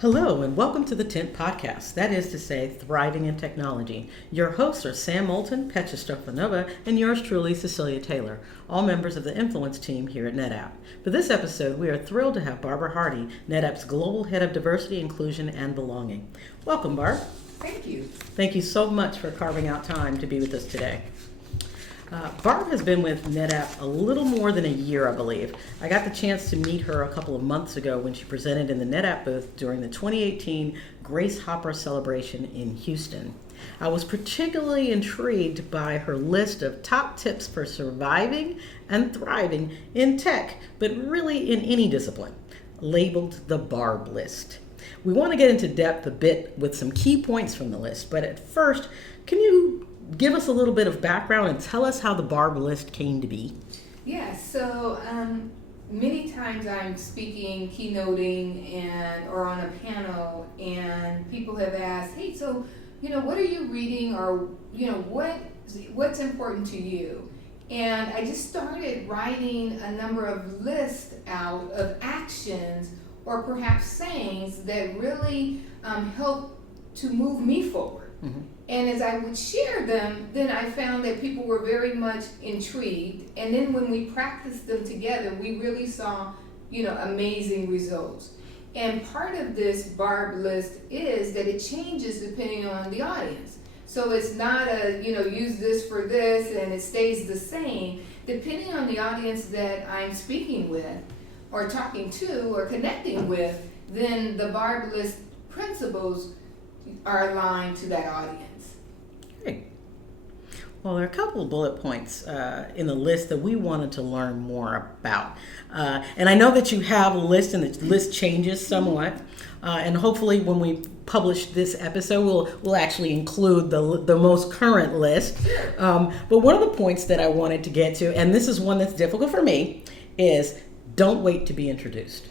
Hello and welcome to the TINT podcast, that is to say, Thriving in Technology. Your hosts are Sam Moulton, Petya Stefanova, and yours truly, Cecilia Taylor, all members of the Influence team here at NetApp. For this episode, we are thrilled to have Barb Hardy, NetApp's Global Head of Diversity, Inclusion, and Belonging. Welcome, Barb. Thank you. Thank you so much for carving out time to be with us today. Barb has been with NetApp a little more than a year, I believe. I got the chance to meet her a couple of months ago when she presented in the NetApp booth during the 2018 Grace Hopper celebration in Houston. I was particularly intrigued by her list of top tips for surviving and thriving in tech, but really in any discipline, labeled the Barb list. We want to get into depth a bit with some key points from the list, but at first, can you give us a little bit of background and tell us how the Barb list came to be? Yeah, so many times I'm speaking, keynoting, or on a panel, and people have asked, hey, so, what are you reading, or, what's important to you? And I just started writing a number of lists out of actions or perhaps sayings that really help to move me forward. Mm-hmm. And as I would share them, then I found that people were very much intrigued. And then when we practiced them together, we really saw, amazing results. And part of this Barb list is that it changes depending on the audience. So it's not use this for this and it stays the same. Depending on the audience that I'm speaking with or talking to or connecting with, then the Barb list principles are aligned to that audience. Great. Well, there are a couple of bullet points in the list that we wanted to learn more about. And I know that you have a list and the list changes somewhat. And hopefully when we publish this episode, we'll actually include the most current list. But one of the points that I wanted to get to, and this is one that's difficult for me, is don't wait to be introduced.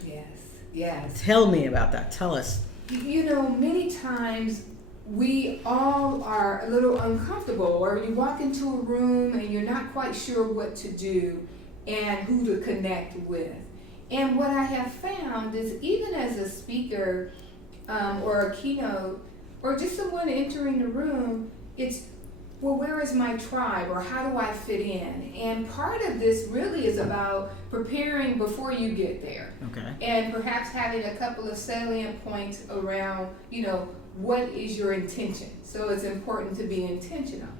Yes. Tell me about that. Tell us. Many times we all are a little uncomfortable, or you walk into a room and you're not quite sure what to do and who to connect with. And what I have found is, even as a speaker or a keynote, or just someone entering the room, it's, well, where is my tribe, or how do I fit in? And part of this really is about preparing before you get there. Okay. And perhaps having a couple of salient points around, what is your intention? So it's important to be intentional.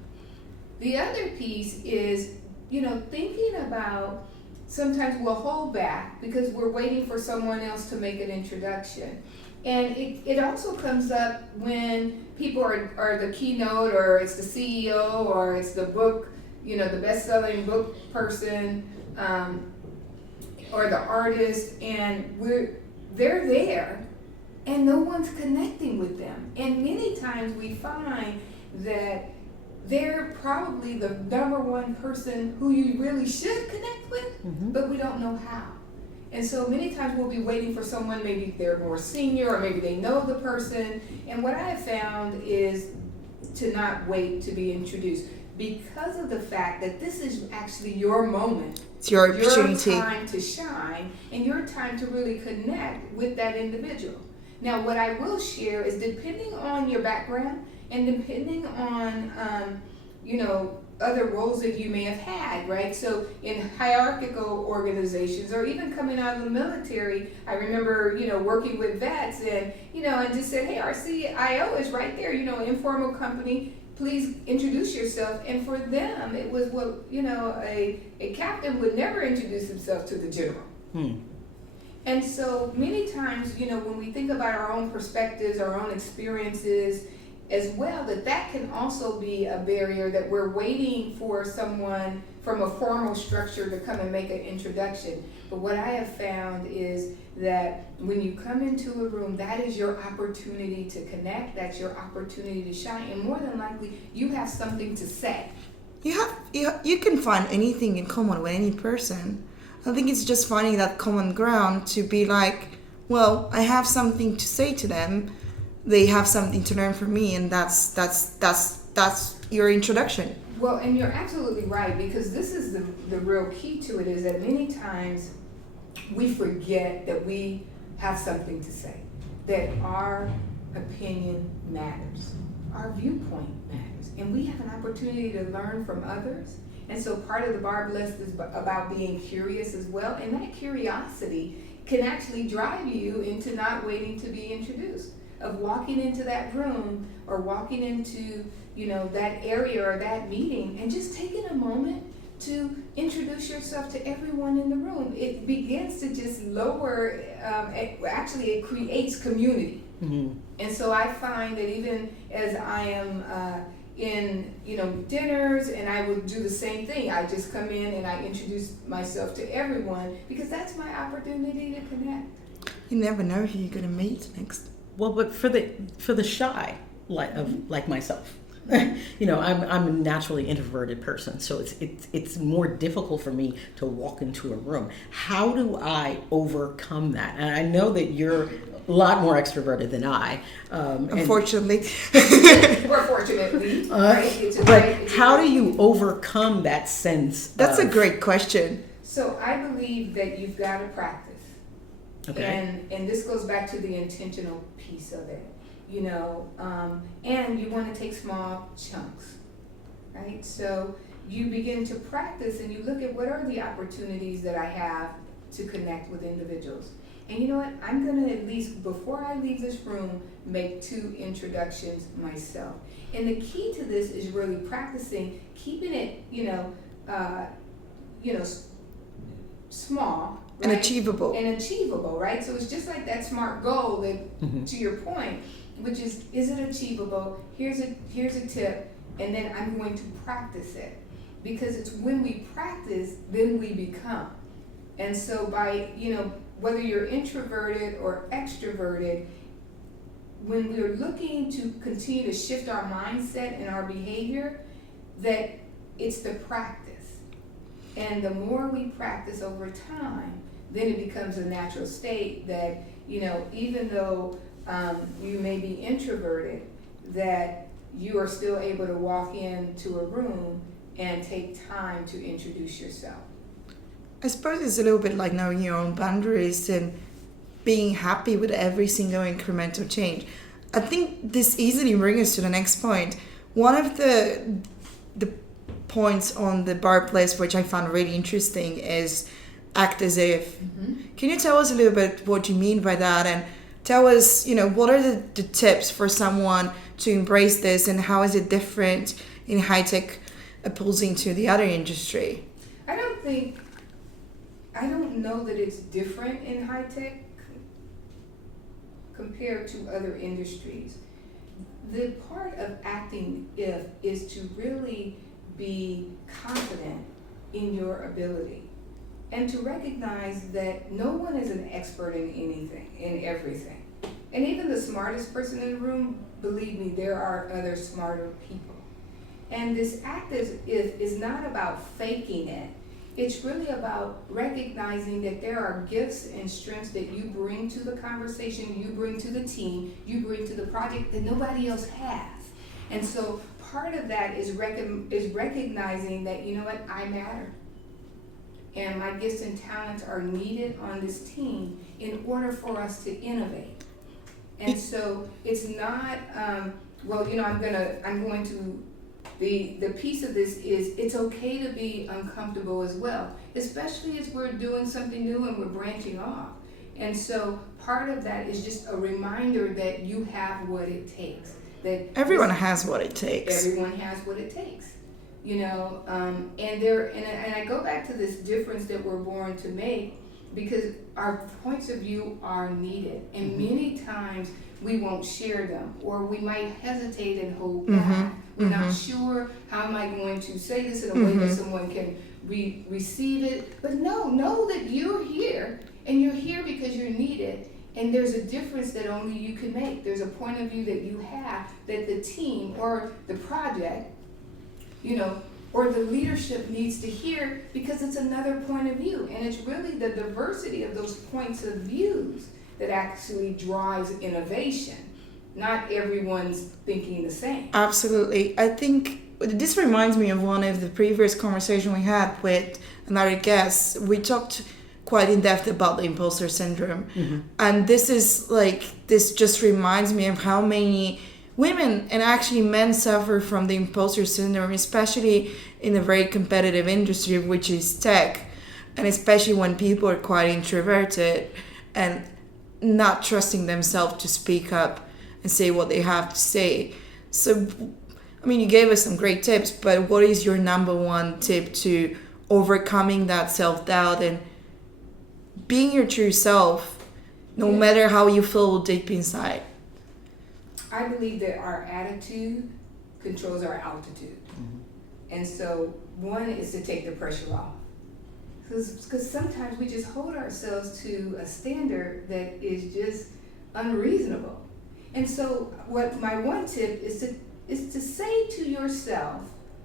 The other piece is, thinking about, sometimes we'll hold back because we're waiting for someone else to make an introduction. And it also comes up when people are the keynote, or it's the CEO, or it's the book, the best-selling book person, or the artist, and they're there, and no one's connecting with them. And many times we find that they're probably the number one person who you really should connect with, mm-hmm. but we don't know how. And so many times we'll be waiting for someone, maybe they're more senior, or maybe they know the person. And what I have found is to not wait to be introduced, because of the fact that this is actually your moment. It's your opportunity. Your time to shine, and your time to really connect with that individual. Now, what I will share is, depending on your background and depending on, other roles that you may have had, right? So in hierarchical organizations, or even coming out of the military, I remember, working with vets and just said, hey, our CIO is right there, informal company, please introduce yourself. And for them, it was a captain would never introduce himself to the general. And so many times, when we think about our own perspectives, our own experiences as well, that can also be a barrier, that we're waiting for someone from a formal structure to come and make an introduction. But what I have found is that when you come into a room, that is your opportunity to connect, that's your opportunity to shine, and more than likely, you have something to say. You can find anything in common with any person. I think it's just finding that common ground to be like, well, I have something to say to them. They have something to learn from me, and that's your introduction. Well, and you're absolutely right, because this is the real key to it, is that many times we forget that we have something to say. that our opinion matters, our viewpoint matters, and we have an opportunity to learn from others. And so part of the Barb list is about being curious as well, and that curiosity can actually drive you into not waiting to be introduced, of walking into that room or walking into, that area or that meeting and just taking a moment to introduce yourself to everyone in the room. It begins to just lower, actually it creates community. Mm-hmm. And so I find that even as I am in dinners, and I will do the same thing. I just come in and I introduce myself to everyone because that's my opportunity to connect. You never know who you're gonna meet next. Well, but for the shy like myself, I'm a naturally introverted person, so it's more difficult for me to walk into a room. How do I overcome that? And I know that you're a lot more extroverted than I. Unfortunately. Or fortunately. Right? But how do you overcome that sense? That's a great question. So I believe that you've got to practice. Okay. And this goes back to the intentional piece of it, and you want to take small chunks, right? So you begin to practice and you look at what are the opportunities that I have to connect with individuals. And you know what? I'm going to, at least before I leave this room, make 2 introductions myself. And the key to this is really practicing, keeping it, small. And right? achievable. Right? So it's just like that SMART goal that, to your point, which is it achievable? Here's a tip, and then I'm going to practice it. Because it's when we practice, then we become. And so by, whether you're introverted or extroverted, when we're looking to continue to shift our mindset and our behavior, that it's the practice. And the more we practice over time, then it becomes a natural state that, even though you may be introverted, that you are still able to walk into a room and take time to introduce yourself. I suppose it's a little bit like knowing your own boundaries and being happy with every single incremental change. I think this easily brings us to the next point. One of the points on the Barb list, which I found really interesting, is act as if. Mm-hmm. Can you tell us a little bit what you mean by that, and tell us, what are the tips for someone to embrace this, and how is it different in high tech opposing to the other industry? I don't know that it's different in high tech compared to other industries. The part of acting if is to really be confident in your ability and to recognize that no one is an expert in anything, in everything. And even the smartest person in the room, believe me, there are other smarter people. And this act as if is not about faking it. It's really about recognizing that there are gifts and strengths that you bring to the conversation, you bring to the team, you bring to the project that nobody else has. And so part of that is recognizing that, I matter. And my gifts and talents are needed on this team in order for us to innovate. And so it's not, the piece of this is it's okay to be uncomfortable as well, especially as we're doing something new and we're branching off. And so part of that is just a reminder that you have what it takes. That everyone has what it takes. Everyone has what it takes. And I go back to this difference that we're born to make, because our points of view are needed. And mm-hmm. many times we won't share them, or we might hesitate and hold back. Mm-hmm. We're not sure, how am I going to say this in a way that someone can receive it. But know that you're here, and you're here because you're needed. And there's a difference that only you can make. There's a point of view that you have that the team or the project, or the leadership needs to hear, because it's another point of view. And it's really the diversity of those points of views that actually drives innovation. Not everyone's thinking the same. Absolutely. I think this reminds me of one of the previous conversations we had with another guest. We talked quite in depth about the imposter syndrome. And this just reminds me of how many women and actually men suffer from the imposter syndrome, especially in a very competitive industry, which is tech, and especially when people are quite introverted and not trusting themselves to speak up and say what they have to say. So, I mean, you gave us some great tips, but what is your number one tip to overcoming that self-doubt and being your true self, no matter how you feel deep inside? I believe that our attitude controls our altitude. And so one is to take the pressure off. Because sometimes we just hold ourselves to a standard that is just unreasonable. And so what my one tip is to say to yourself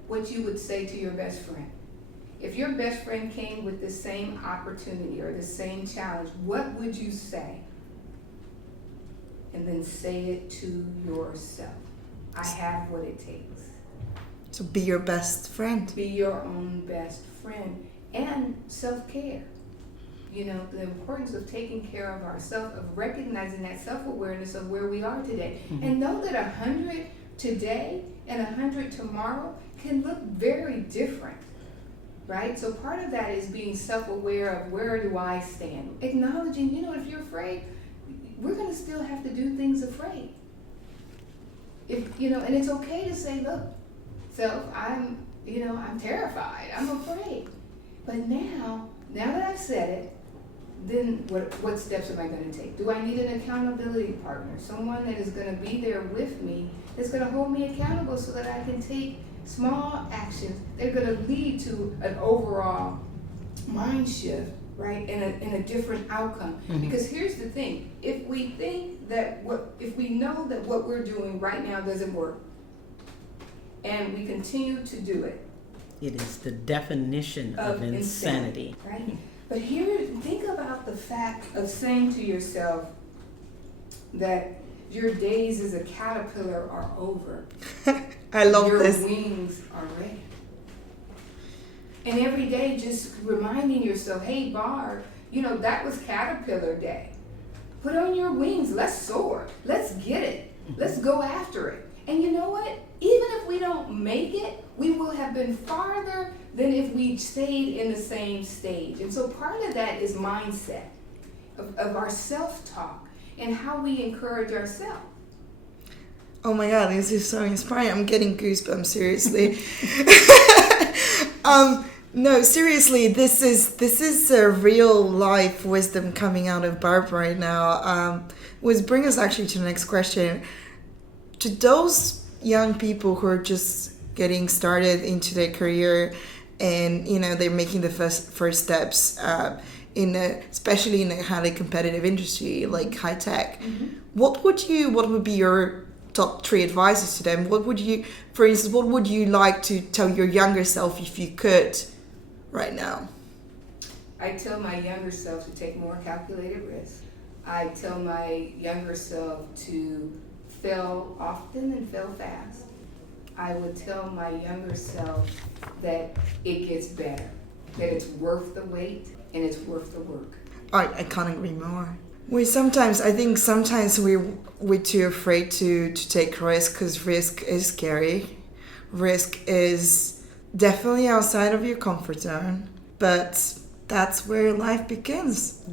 what you would say to your best friend. If your best friend came with the same opportunity or the same challenge, what would you say? And then say it to yourself. I have what it takes. So be your best friend. Be your own best friend. And self-care. You know, the importance of taking care of ourselves, of recognizing that self-awareness of where we are today. And know that 100 today and 100 tomorrow can look very different. Right? So part of that is being self-aware of where do I stand. Acknowledging, you know, if you're afraid, we're going to still have to do things afraid. If, you know, and it's okay to say, look, self, I'm terrified. I'm afraid. But now that I've said it, then what steps am I going to take? Do I need an accountability partner? Someone that is going to be there with me, that's going to hold me accountable so that I can take small actions that are going to lead to an overall mind shift, right? And a different outcome. Because here's the thing. If we think that if we know that what we're doing right now doesn't work, and we continue to do it, it is the definition of insanity. Right? But here, think about the fact of saying to yourself that your days as a caterpillar are over. I love your this. Your wings are ready. And every day just reminding yourself, hey, Barb, you know, that was caterpillar day. Put on your wings. Let's soar. Let's get it. Let's go after it. And you know what? Even if we don't make it, we will have been farther than if we stayed in the same stage. And so part of that is mindset of our self-talk and how we encourage ourselves. Oh my God, this is so inspiring. I'm getting goosebumps, seriously. No, seriously, this is a real life wisdom coming out of Barb right now. Which brings us actually to the next question. To those young people who are just getting started into their career and, you know, they're making the first steps especially in a highly competitive industry like high tech, what would be your top 3 advices to them? What would you like to tell your younger self if you could right now? I tell my younger self to take more calculated risks. I tell my younger self to fail often and fail fast. I would tell my younger self that it gets better, that it's worth the wait and it's worth the work. I can't agree more. I think sometimes we're too afraid to take risk because risk is scary. Risk is definitely outside of your comfort zone, but that's where life begins.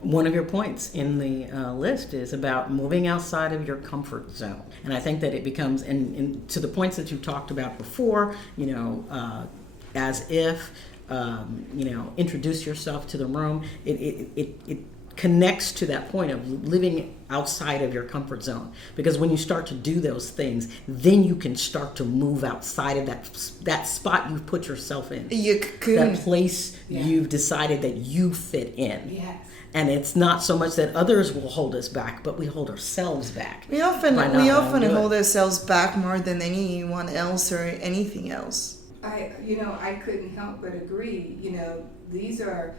One of your points in the list is about moving outside of your comfort zone. And I think that it becomes, and to the points that you talked about before, you know, as if, you know, introduce yourself to the room, it connects to that point of living outside of your comfort zone. Because when you start to do those things, then you can start to move outside of that spot you've put yourself in. Your cocoon. That place you've decided that you fit in. Yes. And it's not so much that others will hold us back, but we hold ourselves back. We often hold ourselves back more than anyone else or anything else. I couldn't help but agree. You know, these are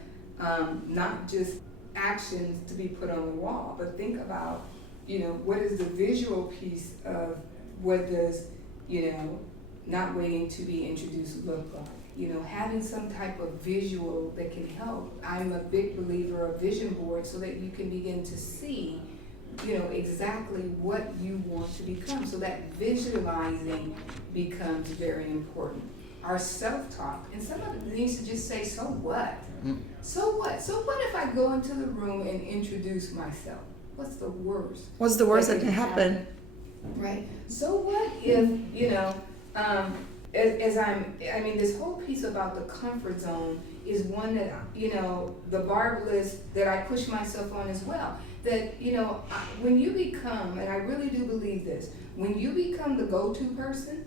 not just actions to be put on the wall, but think about, you know, what is the visual piece of what does, you know, not waiting to be introduced look like? having some type of visual that can help. I'm a big believer of vision boards so that you can begin to see, exactly what you want to become. So that visualizing becomes very important. Our self-talk, and some of it needs to just say, so what? So what? So what if I go into the room and introduce myself? What's the worst? What's the worst that can happen? Right. So what if, this whole piece about the comfort zone is one that, the Barb list that I push myself on as well. That, when you become, and I really do believe this, when you become the go-to person,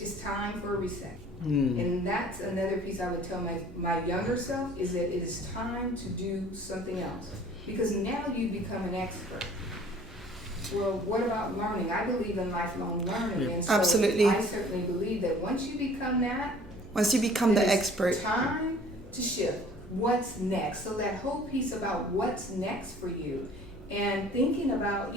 it's time for a reset. And that's another piece I would tell my younger self, is that it is time to do something else. Because now you become an expert. Well, what about learning? I believe in lifelong learning. And so absolutely. I certainly believe that once you become that, once you become the expert, it's time to shift. What's next? So that whole piece about what's next for you, and thinking about,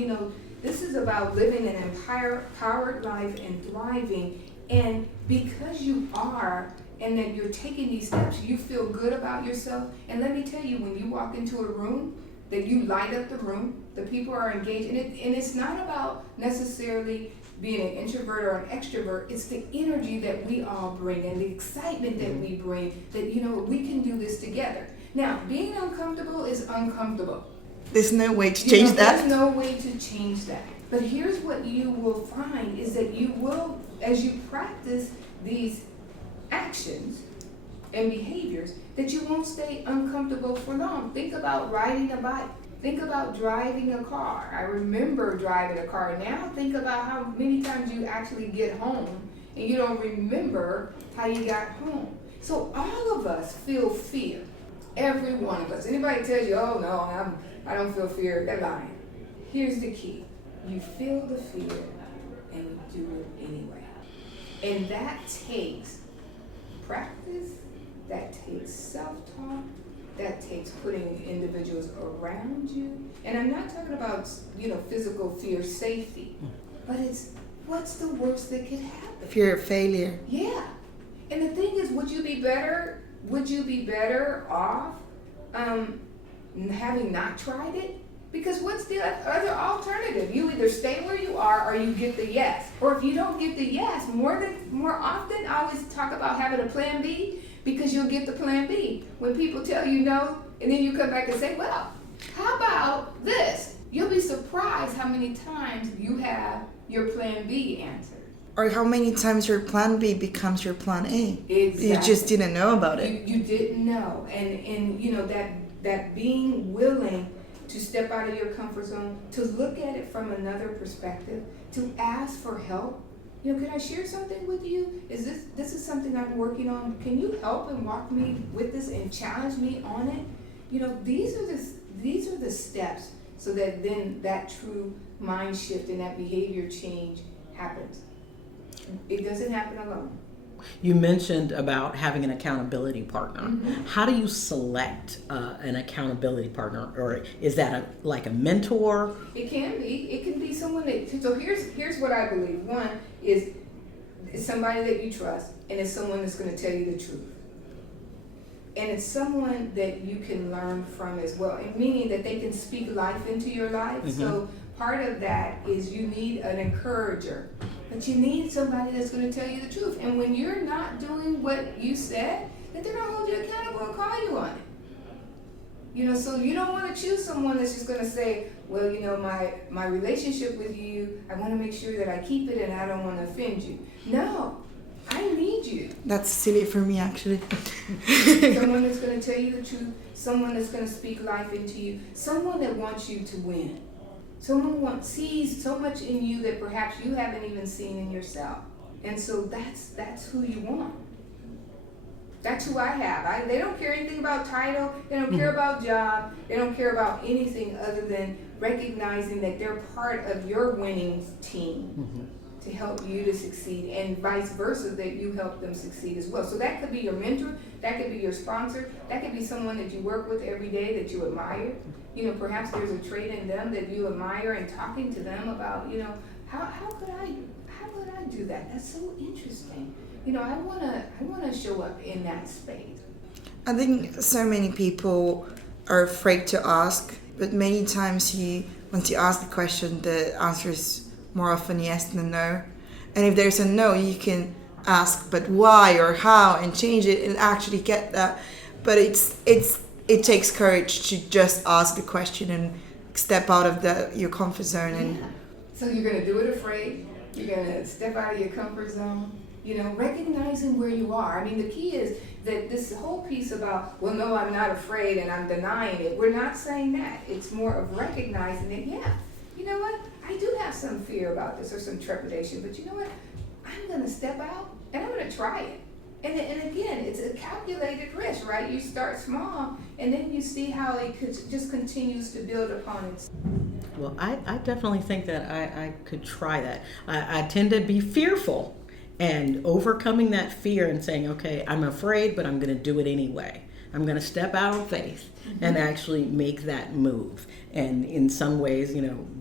this is about living an empowered life and thriving. And because you are, and that you're taking these steps, you feel good about yourself. And let me tell you, when you walk into a room, that you light up the room, the people are engaged, and it's not about necessarily being an introvert or an extrovert. It's the energy that we all bring and the excitement that we bring, that we can do this together. Now, being uncomfortable is uncomfortable. There's no way to change that. There's no way to change that. But here's what you will find, is that you will, as you practice these actions and behaviors, that you won't stay uncomfortable for long. Think about riding a bike. Think about driving a car. I remember driving a car. Now think about how many times you actually get home and you don't remember how you got home. So all of us feel fear. Every one of us. Anybody tells you, oh no, I don't feel fear, they're lying. Here's the key. You feel the fear and you do it anyway. And that takes practice, that takes self-talk, that takes putting individuals around you. And I'm not talking about, physical fear, safety, but it's what's the worst that could happen? Fear of failure. Yeah. And the thing is, would you be better off having not tried it? Because what's the other alternative? You either stay where you are or you get the yes. Or if you don't get the yes, more often I always talk about having a plan B, because you'll get the plan B. When people tell you no, and then you come back and say, well, how about this? You'll be surprised how many times you have your plan B answered. Or how many times your plan B becomes your plan A. Exactly. You just didn't know about it. You didn't know. And that being willing to step out of your comfort zone, to look at it from another perspective, to ask for help. Can I share something with you? This is something I'm working on. Can you help and walk me with this and challenge me on it? These are the steps, so that then that true mind shift and that behavior change happens. It doesn't happen alone. You mentioned about having an accountability partner. Mm-hmm. How do you select an accountability partner, or is that like a mentor? It can be. It can be someone that. So here's what I believe. One is somebody that you trust, and it's someone that's going to tell you the truth. And it's someone that you can learn from as well, and meaning that they can speak life into your life. Mm-hmm. So part of that is you need an encourager. But you need somebody that's going to tell you the truth. And when you're not doing what you said, then they're going to hold you accountable and call you on it. So you don't want to choose someone that's just going to say, well, my relationship with you, I want to make sure that I keep it and I don't want to offend you. No, I need you. That's silly for me, actually. Someone that's going to tell you the truth, someone that's going to speak life into you, someone that wants you to win. Someone sees so much in you that perhaps you haven't even seen in yourself. And so that's who you want. That's who I have. They don't care anything about title. They don't care about job. They don't care about anything other than recognizing that they're part of your winning team to help you to succeed, and vice versa, that you help them succeed as well. So that could be your mentor. That could be your sponsor. That could be someone that you work with every day that you admire. Perhaps there's a trait in them that you admire, and talking to them about, how could I do that? That's so interesting. I wanna show up in that space. I think so many people are afraid to ask, but many times once you ask the question, the answer is more often yes than no. And if there's a no, you can ask, but why or how, and change it and actually get that. But it takes courage to just ask the question and step out of your comfort zone. And Yeah. So you're gonna do it afraid. You're gonna step out of your comfort zone. Recognizing where you are. I mean, the key is that this whole piece about, well, no, I'm not afraid and I'm denying it. We're not saying that. It's more of recognizing that, yeah, you know what? I do have some fear about this or some trepidation, but you know what? I'm gonna step out and I'm gonna try it. And again, it's a calculated risk, right? You start small, and then you see how it just continues to build upon itself. Well, I definitely think that I could try that. I tend to be fearful, and overcoming that fear and saying, okay, I'm afraid, but I'm going to do it anyway. I'm going to step out on faith and actually make that move. And in some ways,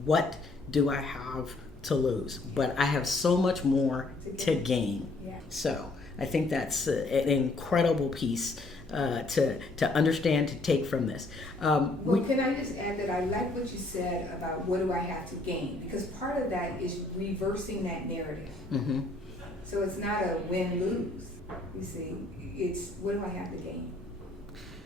what do I have to lose? But I have so much more to gain. Yeah. So I think that's an incredible piece to understand, to take from this. Well, can I just add that I like what you said about what do I have to gain? Because part of that is reversing that narrative. Mm-hmm. So it's not a win-lose. You see, it's what do I have to gain?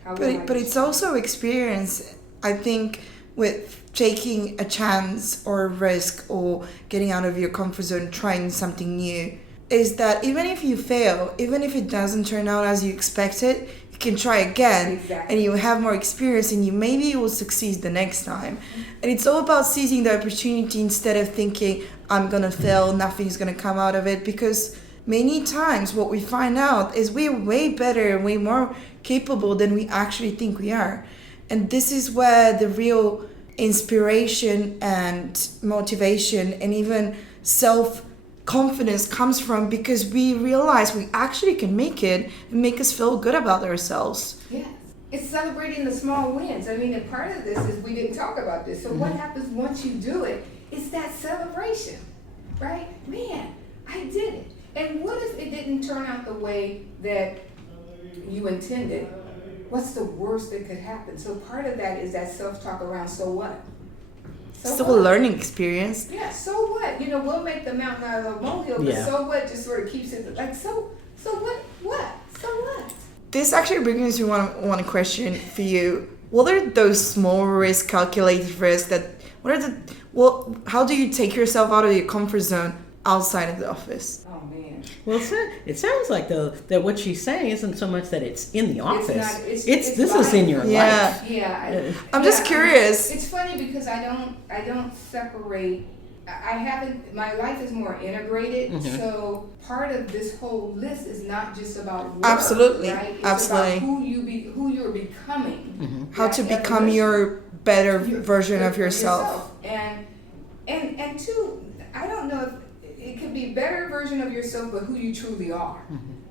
But it's also experience, I think, with taking a chance or a risk or getting out of your comfort zone, trying something new, is that even if you fail, even if it doesn't turn out as you expected, you can try again. Exactly. And you have more experience and maybe you will succeed the next time. And it's all about seizing the opportunity instead of thinking, I'm gonna fail, nothing's gonna come out of it, because many times what we find out is we're way better and way more capable than we actually think we are. And this is where the real inspiration and motivation and even self-confidence comes from, because we realize we actually can make it and make us feel good about ourselves. Yes. It's celebrating the small wins. I mean, and part of this is we didn't talk about this. So what happens once you do it? It's that celebration, right? Man, I did it. And what if it didn't turn out the way that you intended? What's the worst that could happen? So part of that is that self-talk around so what? Still a learning experience. Yeah, so what? We'll make the mountain out of a molehill, but so what just sort of keeps it like, so what? So what? This actually brings me to one question for you. What are those small risks, calculated risks how do you take yourself out of your comfort zone outside of the office? Oh man. Well, it sounds like though that what she's saying isn't so much that it's in the office. It's this is in your life. Yeah. I'm just curious. It's funny because I don't separate. I haven't. My life is more integrated. So part of this whole list is not just about work. Absolutely. Right? It's Absolutely. about who you're becoming. How to become your better version of yourself. And two, I don't know if it could be better version of yourself, but who you truly are.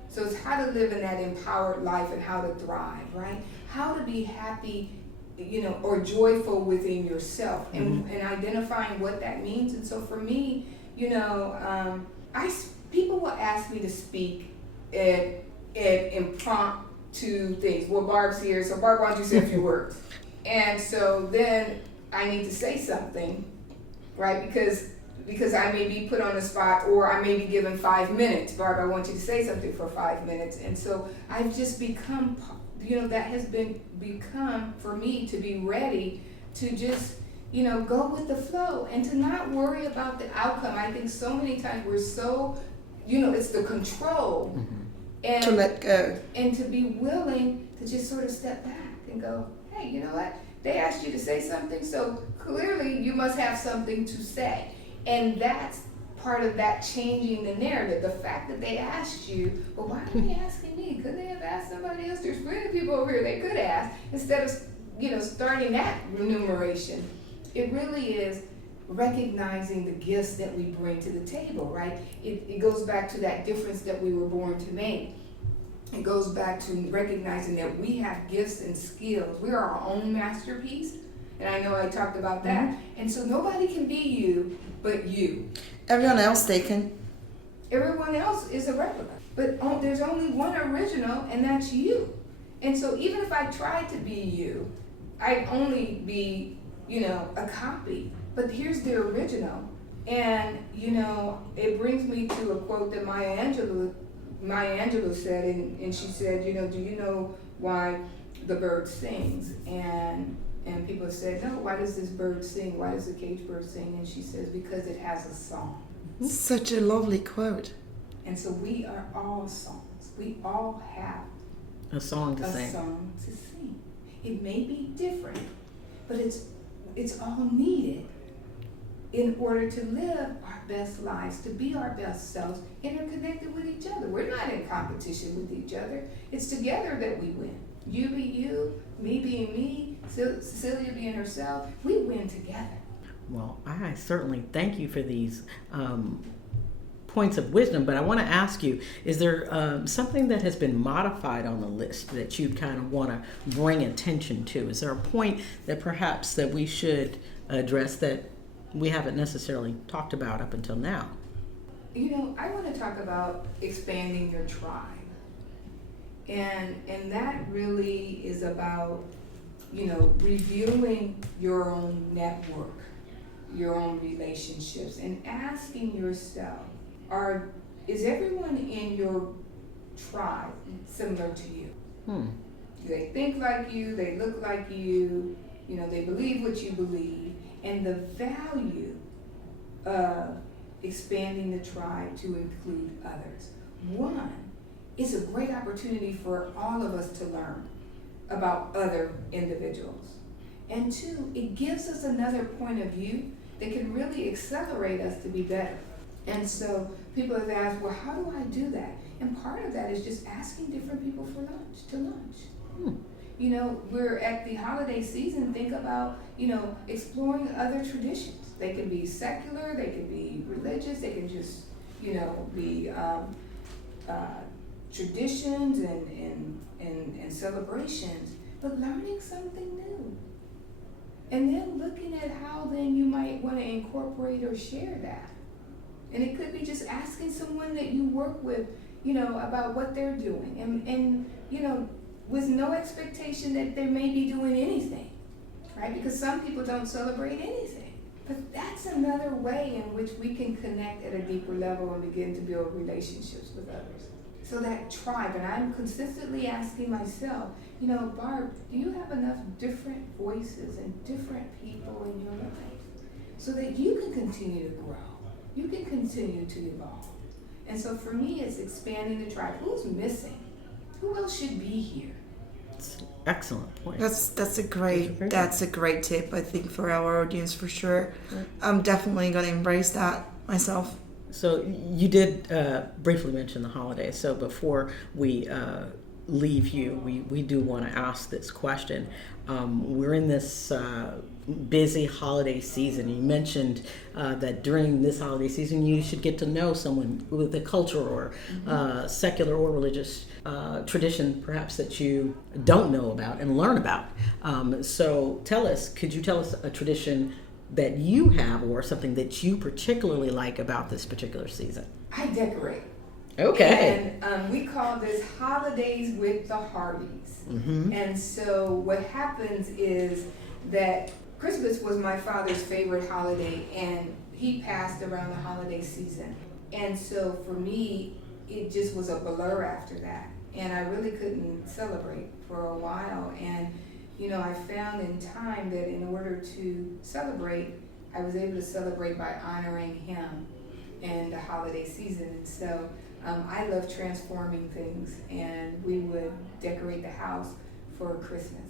So it's how to live in that empowered life and how to thrive, right? How to be happy, or joyful within yourself, and identifying what that means. And so for me, people will ask me to speak at impromptu things. Well, Barb's here, so Barb, why don't you say a few words? And so then I need to say something, right? Because I may be put on the spot, or I may be given 5 minutes. Barb, I want you to say something for 5 minutes. And so I've just become, that has become for me to be ready to just, go with the flow and to not worry about the outcome. I think so many times we're so, it's the control. And To let go. And to be willing to just sort of step back and go, hey, you know what? They asked you to say something, so clearly you must have something to say. And that's part of that changing the narrative. The fact that they asked you, well, why are they asking me? Could they have asked somebody else? There's plenty of people over here they could ask. Instead of, starting that remuneration, it really is recognizing the gifts that we bring to the table, right? It goes back to that difference that we were born to make. It goes back to recognizing that we have gifts and skills. We are our own masterpiece. And I know I talked about that. And so nobody can be you but you. Everyone else taken. Everyone else is a replica. But there's only one original, and that's you. And so even if I tried to be you, I'd only be, a copy. But here's the original. And, it brings me to a quote that Maya Angelou said, and she said, do you know why the bird sings? And people said, no, why does this bird sing? Why does the cage bird sing? And she says, because it has a song. Such a lovely quote. And so we are all songs. We all have A song to a sing. song to sing. It may be different, but it's all needed in order to live our best lives, to be our best selves, interconnected with each other. We're not in competition with each other. It's together that we win. You be you, me being me, Cecilia being herself. We win together. Well, I certainly thank you for these points of wisdom, but I want to ask you, is there something that has been modified on the list that you'd kind of want to bring attention to? Is there a point that perhaps that we should address that we haven't necessarily talked about up until now? I want to talk about expanding your tribe. And that really is about, reviewing your own network, your own relationships, and asking yourself, is everyone in your tribe similar to you? Do they think like you? They look like you? They believe what you believe. And the value of expanding the tribe to include others. One, it's a great opportunity for all of us to learn about other individuals. And two, it gives us another point of view that can really accelerate us to be better. And so people have asked, well, how do I do that? And part of that is just asking different people to lunch. We're at the holiday season. Think about, exploring other traditions. They can be secular, they can be religious, they can just, be traditions and celebrations, but learning something new. And then looking at how then you might want to incorporate or share that. And it could be just asking someone that you work with, about what they're doing. And with no expectation that they may be doing anything, right? Because some people don't celebrate anything. But that's another way in which we can connect at a deeper level and begin to build relationships with others. So that tribe, and I'm consistently asking myself, Barb, do you have enough different voices and different people in your life so that you can continue to grow? You can continue to evolve. And so for me, it's expanding the tribe. Who's missing? Who else should be here? Excellent point. That's a great tip, I think, for our audience for sure. I'm definitely gonna embrace that myself. So you did briefly mention the holidays. So before we leave you, we do want to ask this question. We're in this busy holiday season. You mentioned that during this holiday season you should get to know someone with a culture or secular or religious tradition perhaps that you don't know about and learn about. So could you tell us a tradition that you have or something that you particularly like about this particular season? I decorate. Okay. And we call this Holidays with the Hardys. Mm-hmm. And so what happens is that Christmas was my father's favorite holiday, and he passed around the holiday season. And so for me, it just was a blur after that. And I really couldn't celebrate for a while. And, I found in time that in order to celebrate, I was able to celebrate by honoring him in the holiday season. And so I love transforming things, and we would decorate the house for Christmas.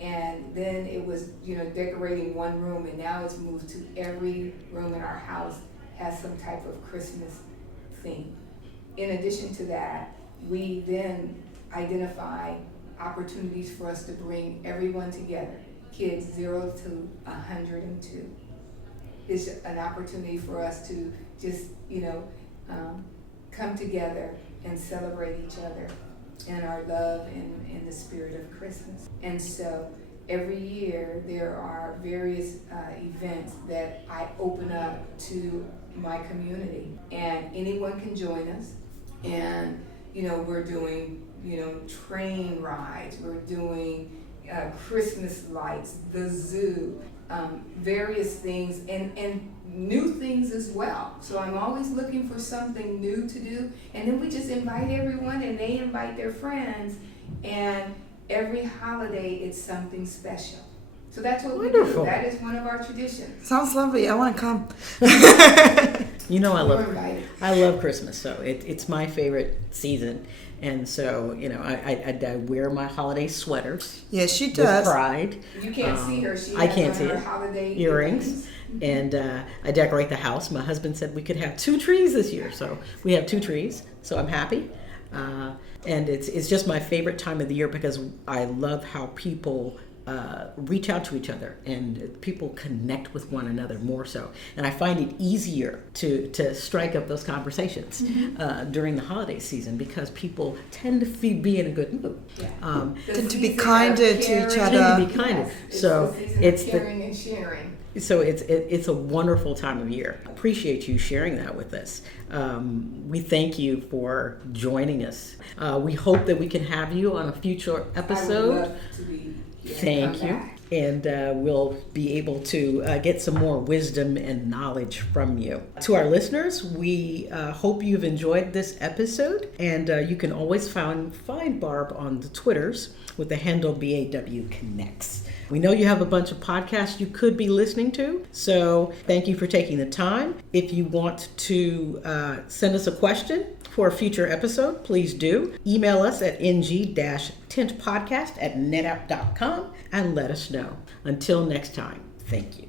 And then it was, decorating one room, and now it's moved to every room in our house has some type of Christmas theme. In addition to that, we then identify opportunities for us to bring everyone together, kids 0 to 102. It's an opportunity for us to just, come together and celebrate each other and our love and the spirit of Christmas. And so every year there are various events that I open up to my community, and anyone can join us. And we're doing train rides, we're doing Christmas lights, the zoo, various things, and new things as well. So I'm always looking for something new to do, and then we just invite everyone, and they invite their friends, and every holiday it's something special. So that's what Wonderful. we do. That is one of our traditions. Sounds lovely. I want to come. I invited. love Christmas, so it's my favorite season. And so, I wear my holiday sweaters Yes, she with does. pride. You can't see her. She I has can't on see her it. holiday Earrings. And I decorate the house. My husband said we could have 2 trees this year, so we have 2 trees. So I'm happy. And it's just my favorite time of the year because I love how people reach out to each other and people connect with one another more so. And I find it easier to strike up those conversations during the holiday season because people tend to be in a good mood. Yeah. Tend to be kinder to each other. Tend to be kinder. Yes, So the season it's of caring and sharing. So it's a wonderful time of year. Appreciate you sharing that with us. We thank you for joining us. We hope that we can have you on a future episode. I would love to be here. Thank Come you. back. And we'll be able to get some more wisdom and knowledge from you. To our listeners, we hope you've enjoyed this episode. And you can always find Barb on the Twitters with the handle BAW Connects. We know you have a bunch of podcasts you could be listening to. So thank you for taking the time. If you want to send us a question for a future episode, please do. Email us at ng-tintpodcast@netapp.com and let us know. Until next time, thank you.